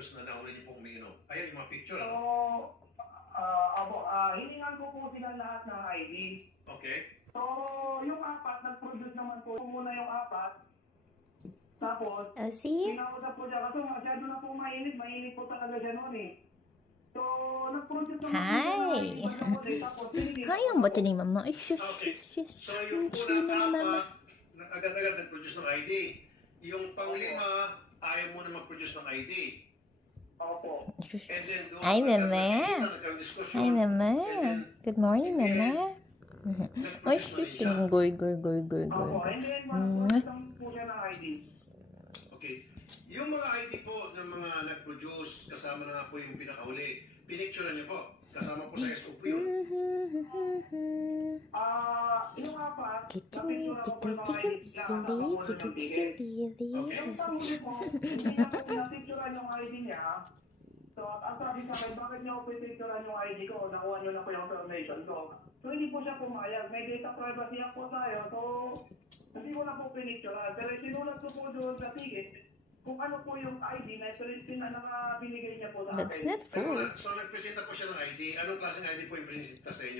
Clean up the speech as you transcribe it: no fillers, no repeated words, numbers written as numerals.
videos na nauna niyo pong umiinom. Ayan yung mga picture. So, hiningan ko po sila lahat ng ID. Okay. So, yung apat, nag-produce naman po muna yung apat. Tapos, Oh, see? pinausap po siya kasi masyado na po mainit po talaga siya noon eh. So, nag-produce naman Hi! Hi, ang bata ni mama. Ay, shush, Okay. shush, shush. So yung Ang chino ni mama. unang apat, agad-agad nag-produce ng ID. Yung panglima, ayaw mo na mag-produce ng ID. Opo. Shush. And then doon, Ay, mama. nagka-discussion. Hi, mama. And then, Good morning, mama. Oh, nag-produce na shoot. rin siya. Goy, goy, goy, goy, goy. Opo. And then, mag-produce lang po siya ng ID. Okay. Yung mga ID po ng mga nag-produce, kasama na nga po yung pinakahuli. Pinicturean niyo po. Kasama po sa SOP yun. Yung apat, Kitty, napicture ako kitty, po yung kitty, mga ID, nakakapa ko na ng ticket. kitty, Yung panghuli po, hindi na po pinapicturean yung ID niya. So, ang sabi sa akin, bakit niyo ako pipicturean yung ID ko? Nakuha niyo na po yung information ko. So, hindi po siya pumayag. May data privacy act po tayo. So, hindi ko na po pinicturean. Pero sinulat ko po doon sa ticket kung ano po yung ID na binigay niya po sa akin. That's not food. So nagpresenta po siya ng ID. Anong klaseng ID po yung presenta sa inyo?